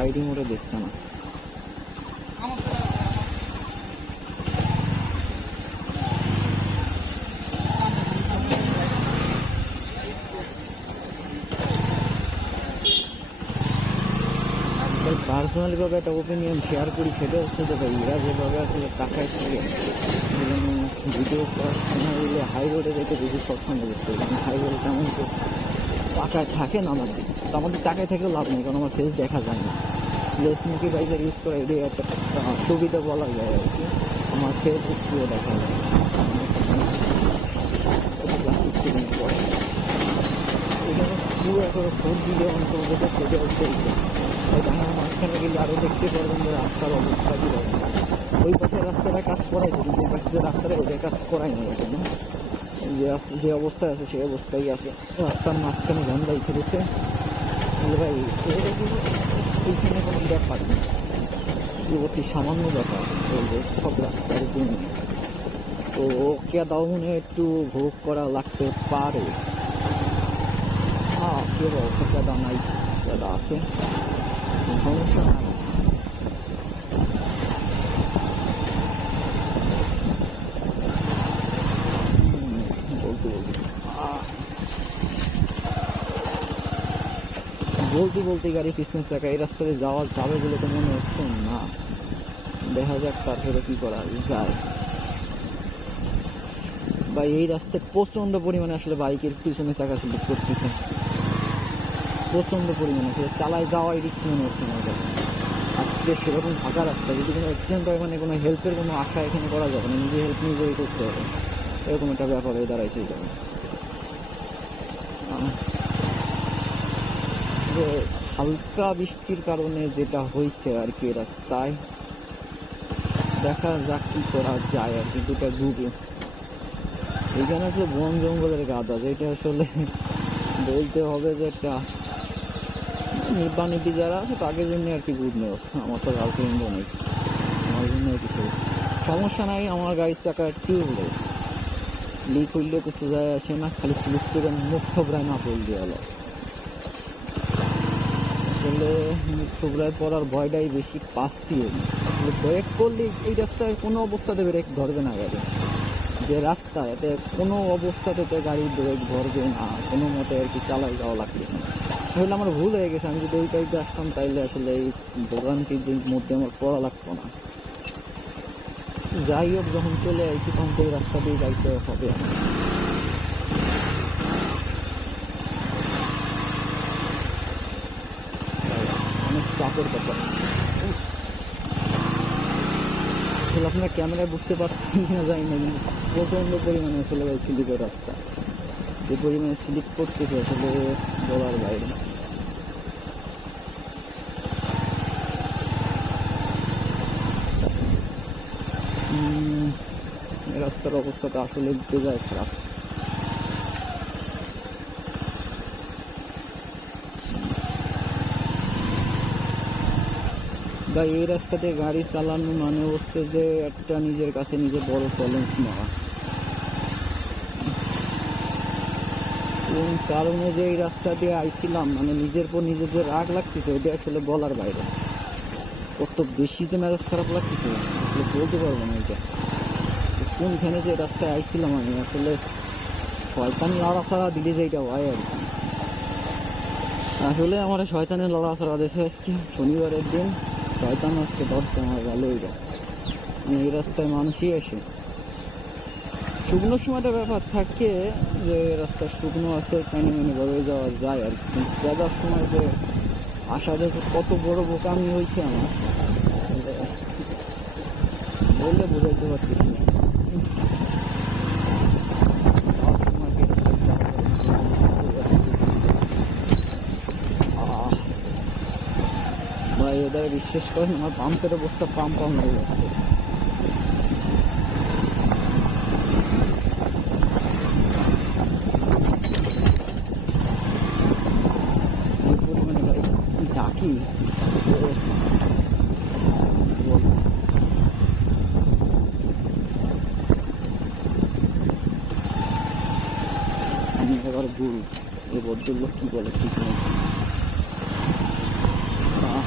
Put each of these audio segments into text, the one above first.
সাইডে মোড়ে দেখছে না। পার্সোনালি ভাবে একটা ওপিনিয়ন শেয়ার করি সেটা হচ্ছে ভাই এরা যেভাবে আসলে টাকায় থাকে ভিডিও হলে হাই রোডে যেতে বেশি সবসময় হবে কারণ হাই রোডে তেমন তো টাকায় থাকে না আমাদের তো আমাদের টাকায় থাকলেও লাভ নেই, কারণ আমার ফেস দেখা যায় না। লেসমুখী বাইকের ইউজ করে এটাই একটা সুবিধা বলা যায় আর কি আমার ফেস পুরো দেখা যায় পুরো একেবারে ফোর। ওই ডাঙার মাঝখানে গেলে আরও দেখতে পারবেন যে রাস্তার অবস্থা ওই পাশে রাস্তাটা কাজ কিন্তু এই পাশে যে রাস্তাটা ওটা কাজ করাই না এখনও যে যে অবস্থায় আছে সেই অবস্থায় আছে রাস্তার মাঝখানে গন্ডাই ফেলেছে ভাই এটা কিন্তু এইখানে কোনো ব্যাপার নেই অতি সামান্য ব্যাপার, বলবে সব রাস্তার জন্য তো ওকে দাও মনে একটু ভোগ করা লাগতে পারে। হ্যাঁ কেউ কেদা নাই। কেদা আছে। সমস্যা নাই হুম, বলতে বলতে আহ, বলতে বলতে গাড়ি পিছনে চাকা এই রাস্তায় যাওয়া যাবে বলে তো মনে হচ্ছে না। দেখা যাক তারপরে কি করা যায়। বা এই রাস্তায় প্রচণ্ড পরিমাণে আসলে বাইকের পিছনে চাকা স্লিপ করতেছে প্রচণ্ড পরিমাণে আসলে চালায় যাওয়াই রিস্ক মনে হচ্ছে কাছে আজকে সেরকম ফাঁকা রাস্তা যদি কোনো অ্যাক্সিডেন্ট হয় মানে কোনো হেল্পের কোনো আশা এখানে করা যাবে না নিজে হেল্প নিজেই করতে হবে। এরকম একটা ব্যাপার হয়ে দাঁড়াইছে আহ, যে হালকা বৃষ্টির কারণে যেটা হয়েছে আর কি রাস্তায়, দেখা যাক কি করা যায় আর কি দুটা ডুবে এখানে আসলে বন জঙ্গলের গাদা, যেটা আসলে বলতে হবে যে একটা নির্বাণীতি যারা আছে তাদের জন্য আর কি গুড নিউজ আমার তো গার্লফ্রেন্ডও নেই। আমার জন্য কিছু সমস্যা নাই, আমার গাড়ির চাকা টিউবলেস লিক হইলেও কিছু যায় আসে না, খালি স্লিপ করে মুখ ঠোকরায় না পড়ল দিয়ে আসলে মুখ পড়ার ভয়টাই বেশি পাচ্ছি। আসলে ব্রেক করলে এই রাস্তায় কোনো অবস্থাতে ব্রেক ধরবে না গাড়ি। যে রাস্তা, এতে কোনো অবস্থাতে তো গাড়ি ব্রেক ধরবে না, কোনো মতে আর কি চালাই যাওয়া লাগবে তাহলে আমার ভুল হয়ে গেছে, আমি যদি ওই টাইপে আসতাম তাইলে আসলে এই ভোগান্তির মধ্যে আমার পড়া লাগতো না। যাই হোক, যখন চলে আইছি তখন তো রাস্তা দিয়ে যাইতে হবে। উফ। আসলে আপনার ক্যামেরায় বুঝতে পারছেন কিনা যাই না, কিন্তু পরিমাণে আসলে ভাই স্লিপের রাস্তা। যে পরিমাণে স্লিপ করতেছে আসলে বলার বাইরে রাস্তার অবস্থাটা আসলে বেজায় খারাপ বা এই রাস্তাতে গাড়ি চালানো মানে হচ্ছে যে একটা নিজের কাছে নিজে বড় চ্যালেঞ্জ নেওয়া। এবং কারণে যে এই রাস্তা দিয়ে আইছিলাম মানে নিজের পর নিজের যে রাগ লাগতেছে, ওইটা আসলে বলার বাইরে। কত বেশি যে মেজাজ খারাপ লাগতেছে, আসলে বলতে পারব না এটা। কোনখানে যে রাস্তায় আইছিলাম আমি, আসলে শয়তানি লড়াছাড়া দিলে যে এটা হয় আর কি। আসলে আমার শয়তানের লড়াছাড়া দেশে আজকে শনিবারের দিন। শয়তান আজকে ধরতে আমার ভালোই যায় এই রাস্তায় মানুষই আসে। শুকনো সময়টা ব্যাপার থাকে যে রাস্তা শুকনো আছে কানে মানে ভাবে যাওয়া যায় আর কি। যাবার সময় যে আসা দেখে কত বড় বোকামি হয়েছে আমার। বললে বোঝাইতে পারতেছি না যাওয়ার সময় যে আহ, এদের বিশ্বাস করেন, আমার পাম্পের অবস্থা পাম্প পাম্প হয়ে যাচ্ছে ডাকি আমি এবার গুরু এই ভদ্রলোক কি বলে, ঠিক নেই আহ,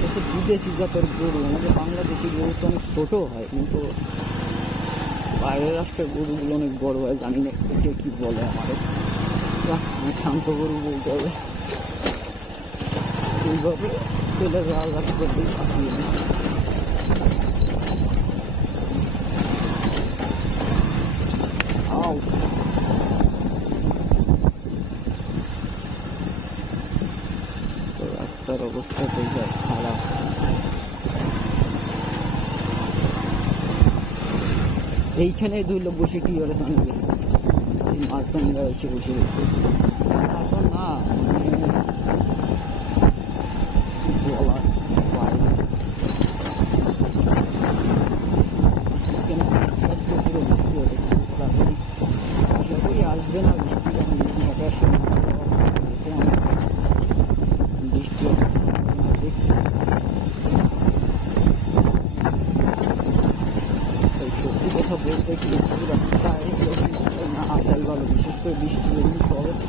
হচ্ছে বিদেশি জাতের গরু আমাদের বাংলাদেশি গরু তো অনেক ছোটো হয় কিন্তু বাইরের রাষ্ট্রের গরুগুলো অনেক বড় হয় জানি না কে কি বলে আমাদের। যাক, আমি শান্ত গরু বলতে হবে। এইভাবে ছেলে রাজঘাট করতেই রাস্তার অবস্থা এইখানে দুই লোক বসে কি করে সঙ্গে মাঝখানটা এসে বসে রয়েছে। না মানে কি বলার বাইরে এখানে আজকে পুরো বৃষ্টি হয়েছে তাড়াতাড়ি আশা করি আসবে না বৃষ্টি যখন বৃষ্টি হবে আসে বৃষ্টি হবে। দেখি এই সত্যি কথা বলতে কি একটু রাস্তায় না আসাই ভালো বিশেষ করে বৃষ্টি এমনি শহরের ট্রেন থেকে মনে হলেও আসা ভালো। থাকলে যাও, থাকলে তো রাতে। যাবে না। দেবতী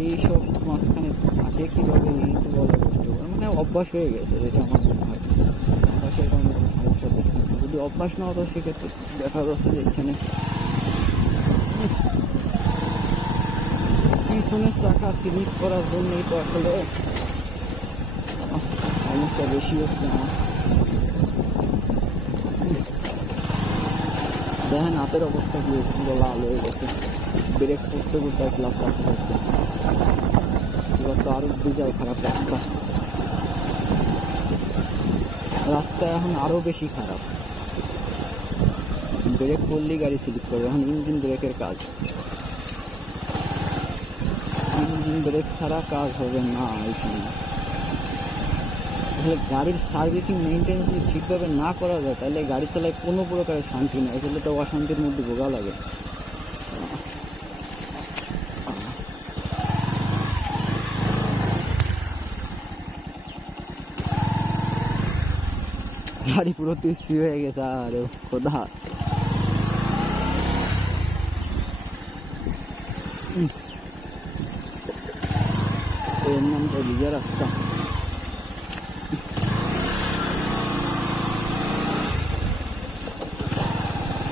এইসব মাঝখানে থাকে কীভাবে তো বলা কষ্ট। মানে অভ্যাস হয়ে গেছে যেটা আমার মনে হয়। অভ্যাসের কারণে কোনো সমস্যা দেখছি না। যদি অভ্যাস না হতো, সেক্ষেত্রে দেখা যাচ্ছে যে এখানে পিছনের চাকা স্লিপ করার জন্যই তো আসলে সমস্যা বেশি হচ্ছে আমার। দেখেন, হাতের অবস্থা কি হয়েছে পুরো লাল হয়ে গেছে। ব্রেক করতে করতে এক লাখ রাখতে হচ্ছে। এবার তো আরও দুজায় খারাপ রাস্তা। রাস্তা এখন আরও বেশি খারাপ। ব্রেক করলেই গাড়ি স্লিপ করবে, এখন ইঞ্জিন ব্রেকের কাজ। ইঞ্জিন ব্রেক ছাড়া কাজ হবে না এখানে আসলে গাড়ির সার্ভিসিং মেনটেন্স যদি ঠিকভাবে না করা যায়, তাহলে গাড়ি চালায় কোনো প্রকারের শান্তি নেই। আসলে তো অশান্তির মধ্যে ভোগা লাগে। গাড়ি পুরো তিস্তি হয়ে গেছে, আরে খোদা। এর নামটা ভিজা রাস্তা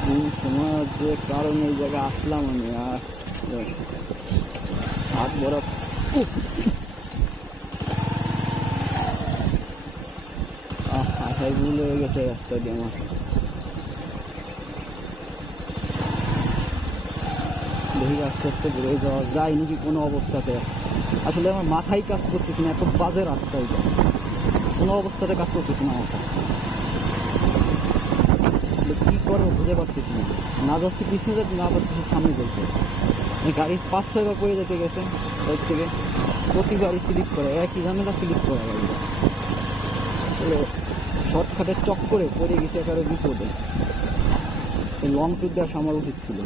কোন সময় যে কারণে এই জায়গায় আসলাম আমি, আর হাত বরফ আশাই ভুল হয়ে গেছে রাস্তা দিয়ে আমার। দেখি আস্তে আস্তে বেরোয় যাওয়া যায় নাকি কোনো অবস্থাতে। আসলে আমার মাথায় কাজ করতেছে না, এত বাজে রাস্তা এটা। কোনো অবস্থাতে কাজ করতেছে না আসলে কি করব বুঝে পারতেছি না। না যাচ্ছে পিছনে যাচ্ছে, না পারতেছি সামনে এই গাড়ি পাঁচ ছয়বার পড়ে যেতে গেছে, এর থেকে। প্রতিবারই স্লিপ করে, একই ঝামেলা স্লিপ করে। গাড়ি আসলে শর্টকাটে চক করে পড়ে গেছে একেবারে বিপদে। লং ট্রিপে আসা আমার উচিত ছিল।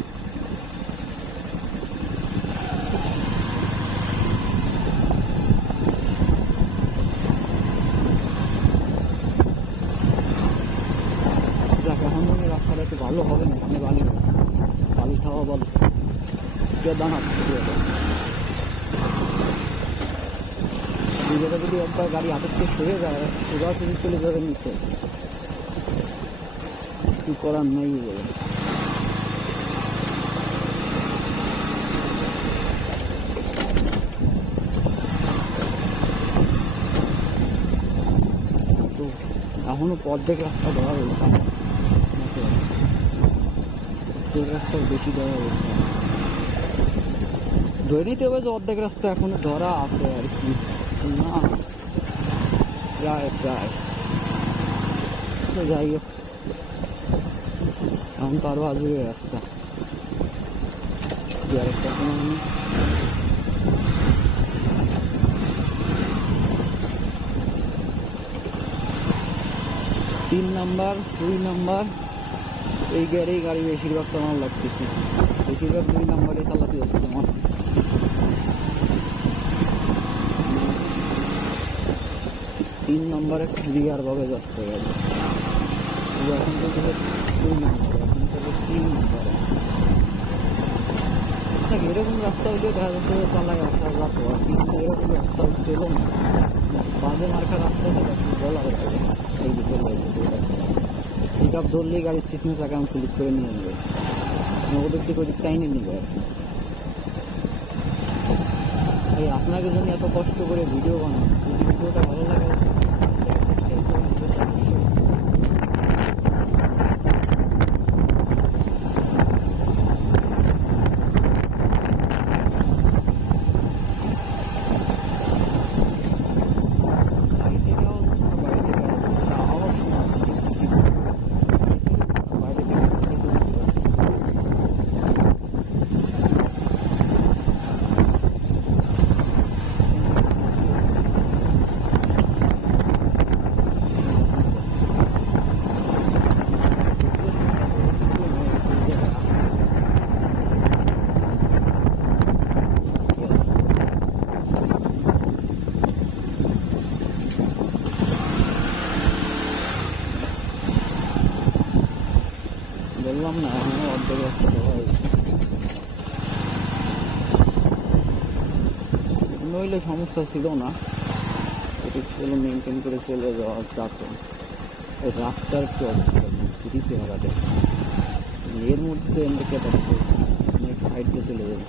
ভালো হবে না মানে বালি বালি খাওয়া বলো কেদারনাথ এই জায়গায় যদি একবার গাড়ি হাতের সরে যায় ওরাও তুমি চলে যাবে নিচে। কি করার নাই বলে। এখনও অর্ধেক রাস্তা দেওয়া রয়েছে অর্ধেক রাস্তা বেশি দেওয়া রয়েছে ধরে নিতে হবে যে অর্ধেক রাস্তা এখনও ধরা আছে আর কি। না প্রায় প্রায় যাই হোক তো আরও আসবে রাস্তা আরেকটা কোনো। তিন নাম্বার, দুই নাম্বার, এই গিয়ারেই গাড়ি বেশিরভাগ তো আমার লাগতেছে বেশিরভাগ দুই নাম্বারে চালাতে হচ্ছে আমার তিন নম্বরে ক্লিয়ার ভাবে যাচ্ছে কিন্তু এখন তো দুই নম্বরে এখন চলে তিন নম্বরে এরকম রাস্তা হইলে দেখা যাচ্ছে চালায় আসা যাত আর কিন্তু এরকম রাস্তা ছিল না বাজে মার্কা রাস্তা ছিল বলা যায় এই চলে পিক আপ ধরলেই গাড়ির সিস্টেম চাকা আমি পুলিশ করে নিয়ে নেবে ওদের দিকে ওদিক টাইনে নেবে আর কি। আপনাকে জন্য এত কষ্ট করে ভিডিও বানাই ভিডিওটা ভালো লাগে বাড়ি থেকেও বাড়ি থেকে যাওয়ার সময় বাইরে থেকে বললাম না এখনও অর্ধেক রাস্তা দেওয়া হয়েছে নইলে সমস্যা ছিল না। এটি ছিল মেনটেন করে চলে যাওয়া যাত রাস্তার কি অবস্থা চেহারা দেখে। এর মধ্যে এমনিকে দেখো অনেক সাইড দিয়ে চলে যাবে।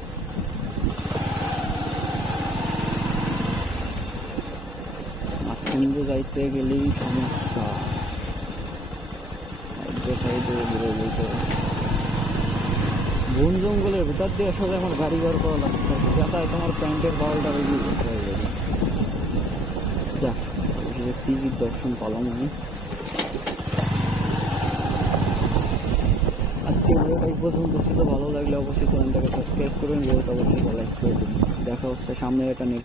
মাঝখান যাইতে গেলেই সমস্যা। সাইডে ঘুরে যেতে হবে। বন জঙ্গলের ভেতর দিয়ে আসলে আমার গাড়ি ঘর করা লাগছে। যাতায়াত আমার প্যান্টের বাউলটা বেরিয়ে হয়ে গেছে টিভির দর্শন পালাম আমি। আজকে ভিডিওটা এই পর্যন্ত। ভালো লাগলে অবশ্যই চ্যানেলটাকে সাবস্ক্রাইব করবেন, ভিডিওটা অবশ্যই লাইক করে দেখা হচ্ছে সামনে একটা নেক্সট